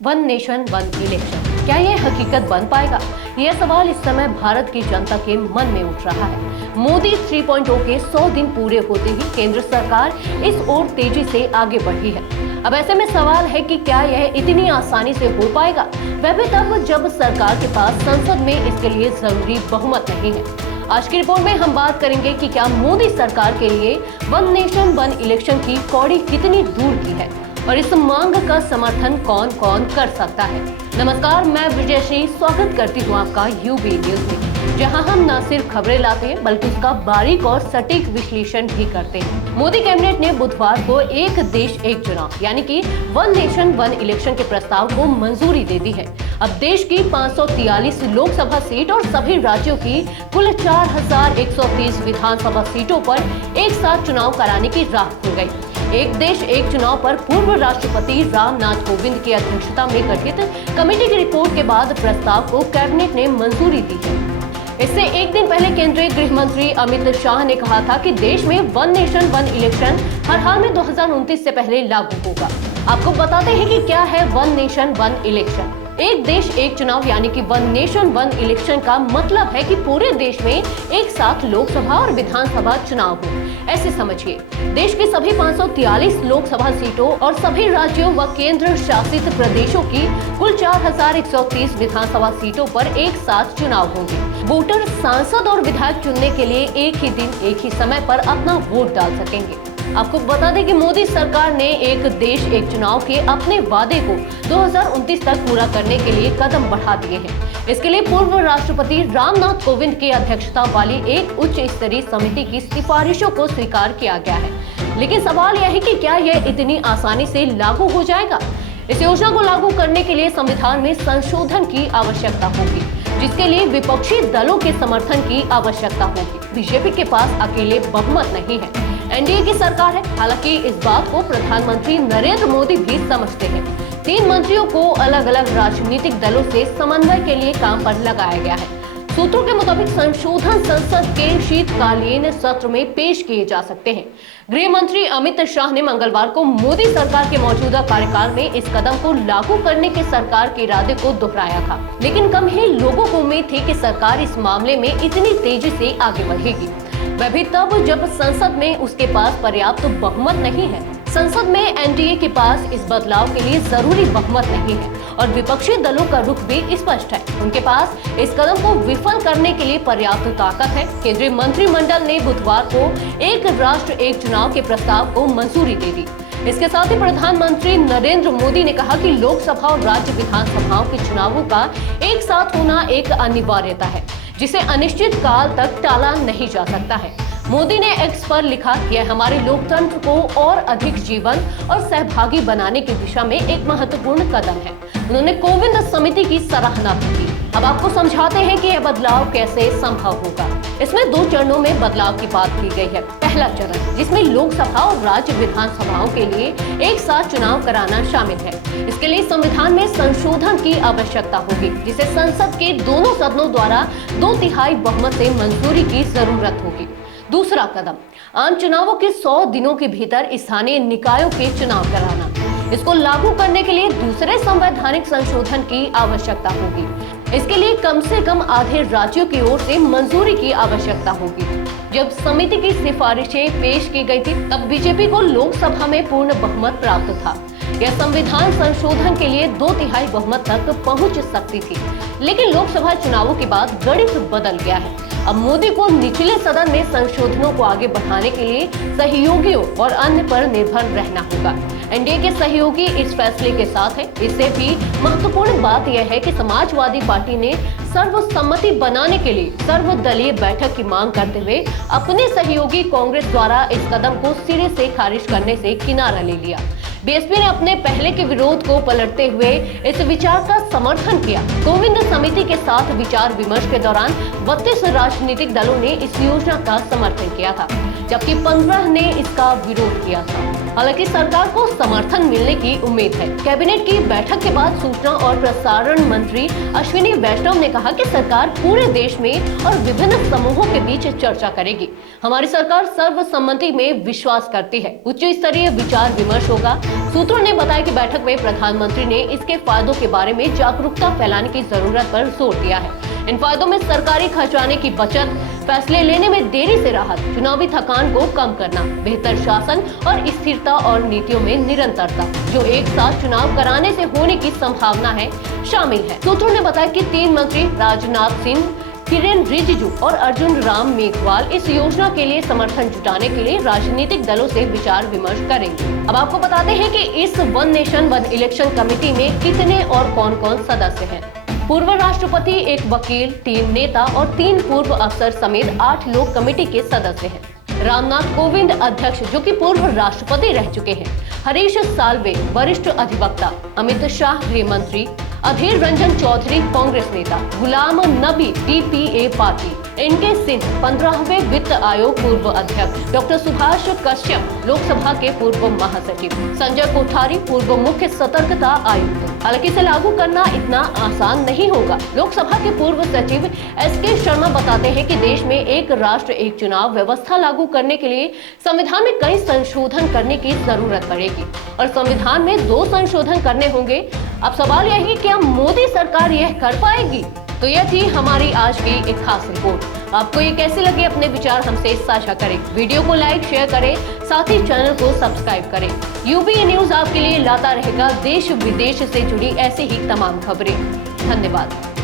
One nation one election, क्या यह हकीकत बन पाएगा? यह सवाल इस समय भारत की जनता के मन में उठ रहा है। मोदी 3.0 के 100 दिन पूरे होते ही केंद्र सरकार इस ओर तेजी से आगे बढ़ी है। अब ऐसे में सवाल है कि क्या यह इतनी आसानी से हो पाएगा, वह भी तब जब सरकार के पास संसद में इसके लिए जरूरी बहुमत नहीं है। आज की रिपोर्ट में हम बात करेंगे कि क्या मोदी सरकार के लिए वन नेशन वन इलेक्शन की कौड़ी कितनी दूर की है और इस मांग का समर्थन कौन कौन कर सकता है। नमस्कार, मैं विजयश्री स्वागत करती हूँ आपका यूबी न्यूज में, जहां हम न सिर्फ खबरें लाते हैं बल्कि उसका बारीक और सटीक विश्लेषण भी करते हैं। मोदी कैबिनेट ने बुधवार को एक देश एक चुनाव यानी कि वन नेशन वन इलेक्शन के प्रस्ताव को मंजूरी दे दी है। अब देश की 543 लोकसभा सीट और सभी राज्यों की कुल 4130 विधानसभा सीटों पर एक साथ चुनाव कराने की राह खुल गई। एक देश एक चुनाव पर पूर्व राष्ट्रपति रामनाथ कोविंद की अध्यक्षता में गठित कमेटी की रिपोर्ट के बाद प्रस्ताव को कैबिनेट ने मंजूरी दी है। इससे एक दिन पहले केंद्रीय गृह मंत्री अमित शाह ने कहा था कि देश में वन नेशन वन इलेक्शन हर हाल में 2029 से पहले लागू होगा। आपको बताते हैं कि क्या है वन नेशन वन इलेक्शन। एक देश एक चुनाव यानी कि वन नेशन वन इलेक्शन का मतलब है कि पूरे देश में एक साथ लोकसभा और विधानसभा चुनाव हो। ऐसे समझिए, देश की सभी 543 लोकसभा सीटों और सभी राज्यों व केंद्र शासित प्रदेशों की कुल 4130 विधानसभा सीटों पर एक साथ चुनाव होंगे। वोटर सांसद और विधायक चुनने के लिए एक ही दिन एक ही समय पर अपना वोट डाल सकेंगे। आपको बता दें कि मोदी सरकार ने एक देश एक चुनाव के अपने वादे को 2029 तक पूरा करने के लिए कदम बढ़ा दिए हैं। इसके लिए पूर्व राष्ट्रपति रामनाथ कोविंद की अध्यक्षता वाली एक उच्च स्तरीय समिति की सिफारिशों को स्वीकार किया गया है। लेकिन सवाल यह है कि क्या यह इतनी आसानी से लागू हो जाएगा? इस योजना को लागू करने के लिए संविधान में संशोधन की आवश्यकता होगी, जिसके लिए विपक्षी दलों के समर्थन की आवश्यकता होगी। बीजेपी के पास अकेले बहुमत नहीं है, एनडीए की सरकार है। हालांकि इस बात को प्रधानमंत्री नरेंद्र मोदी भी समझते हैं। 3 मंत्रियों को अलग अलग राजनीतिक दलों से समन्वय के लिए काम पर लगाया गया है। सूत्रों के मुताबिक संशोधन संसद के शीतकालीन सत्र में पेश किए जा सकते हैं। गृह मंत्री अमित शाह ने मंगलवार को मोदी सरकार के मौजूदा कार्यकाल में इस कदम को लागू करने के सरकार के इरादे को दोहराया था, लेकिन कम ही लोगों को उम्मीद थी कि सरकार इस मामले में इतनी तेजी से आगे बढ़ेगी, वह भी तब जब संसद में उसके पास पर्याप्त बहुमत नहीं है। संसद में एनडीए के पास इस बदलाव के लिए जरूरी बहुमत नहीं है और विपक्षी दलों का रुख भी स्पष्ट है। उनके पास इस कदम को विफल करने के लिए पर्याप्त ताकत है। केंद्रीय मंत्रिमंडल ने बुधवार को एक राष्ट्र एक चुनाव के प्रस्ताव को मंजूरी दे दी। इसके साथ ही प्रधानमंत्री नरेंद्र मोदी ने कहा कि लोकसभा और राज्य विधानसभाओं के चुनावों का एक साथ होना एक अनिवार्यता है, जिसे अनिश्चित काल तक टाला नहीं जा सकता है। मोदी ने एक्स पर लिखा, यह हमारे लोकतंत्र को और अधिक जीवन और सहभागी बनाने की दिशा में एक महत्वपूर्ण कदम है। उन्होंने कोविंद समिति की सराहना भी की। अब आपको समझाते हैं कि यह बदलाव कैसे संभव होगा। इसमें 2 चरणों में बदलाव की बात की गई है। पहला चरण, जिसमें लोकसभा और राज्य विधानसभाओं के लिए एक साथ चुनाव कराना शामिल है। इसके लिए संविधान में संशोधन की आवश्यकता होगी, जिसे संसद के दोनों सदनों द्वारा 2/3 बहुमत से मंजूरी की जरूरत होगी। दूसरा कदम, आम चुनावों के 100 दिनों के भीतर स्थानीय निकायों के चुनाव कराना। इसको लागू करने के लिए दूसरे संवैधानिक संशोधन की आवश्यकता होगी। इसके लिए कम से कम आधे राज्यों की ओर से मंजूरी की आवश्यकता होगी। जब समिति की सिफारिशें पेश की गई थी, तब बीजेपी को लोकसभा में पूर्ण बहुमत प्राप्त था। यह संविधान संशोधन के लिए 2/3 बहुमत तक पहुंच सकती थी, लेकिन लोकसभा चुनावों के बाद गणित बदल गया है। अब मोदी को निचले सदन में संशोधनों को आगे बढ़ाने के लिए सहयोगियों और अन्य पर निर्भर रहना होगा। एनडीए के सहयोगी इस फैसले के साथ है। इससे भी महत्वपूर्ण बात यह है कि समाजवादी पार्टी ने सर्वसम्मति बनाने के लिए सर्वदलीय बैठक की मांग करते हुए अपने सहयोगी कांग्रेस द्वारा इस कदम को सिरे से खारिज करने से किनारा ले लिया। बीएसपी ने अपने पहले के विरोध को पलटते हुए इस विचार का समर्थन किया। कोविंद समिति के साथ विचार विमर्श के दौरान 32 राजनीतिक दलों ने इस योजना का समर्थन किया था, जबकि 15 ने इसका विरोध किया था। हालांकि सरकार को समर्थन मिलने की उम्मीद है। कैबिनेट की बैठक के बाद सूचना और प्रसारण मंत्री अश्विनी वैष्णव ने कहा कि सरकार पूरे देश में और विभिन्न समूहों के बीच चर्चा करेगी। हमारी सरकार सर्वसम्मति में विश्वास करती है, उच्च स्तरीय विचार विमर्श होगा। सूत्रों ने बताया कि बैठक में प्रधानमंत्री ने इसके फायदों के बारे में जागरूकता फैलाने की जरूरत पर जोर दिया है। इन फायदों में सरकारी खजाने की बचत, फैसले लेने में देरी से राहत, चुनावी थकान को कम करना, बेहतर शासन और स्थिरता और नीतियों में निरंतरता, जो एक साथ चुनाव कराने से होने की संभावना है, शामिल है। सूत्रों ने बताया कि 3 मंत्री राजनाथ सिंह, किरेन रिजिजू और अर्जुन राम मेघवाल इस योजना के लिए समर्थन जुटाने के लिए राजनीतिक दलों से विचार विमर्श करेंगे। अब आपको बताते हैं कि इस one nation one election committee में कितने और कौन-कौन सदस्य हैं। पूर्व राष्ट्रपति, एक वकील, 3 नेता और 3 पूर्व अफसर समेत 8 लोग कमेटी के सदस्य हैं। रामनाथ कोविंद अध्यक्ष, जो कि पूर्व राष्ट्रपति रह चुके हैं, हरीश साल्वे वरिष्ठ अधिवक्ता, अमित शाह गृह मंत्री, अधीर रंजन चौधरी कांग्रेस नेता, गुलाम नबी DPA पार्टी, इनके सिंह 15वें वित्त आयोग पूर्व अध्यक्ष, डॉक्टर सुभाष कश्यप लोकसभा के पूर्व महासचिव, संजय कोठारी पूर्व मुख्य सतर्कता आयुक्त। हालांकि इसे लागू करना इतना आसान नहीं होगा। लोकसभा के पूर्व सचिव SK शर्मा बताते हैं कि देश में एक राष्ट्र एक चुनाव व्यवस्था लागू करने के लिए संविधान में कई संशोधन करने की जरूरत पड़ेगी और संविधान में 2 संशोधन करने होंगे। अब सवाल यह है कि क्या मोदी सरकार यह कर पाएगी? तो यह थी हमारी आज की एक खास रिपोर्ट। आपको ये कैसी लगी, अपने विचार हमसे साझा करें। वीडियो को लाइक शेयर करें, साथ ही चैनल को सब्सक्राइब करें। UBA न्यूज आपके लिए लाता रहेगा देश विदेश से जुड़ी ऐसी ही तमाम खबरें। धन्यवाद।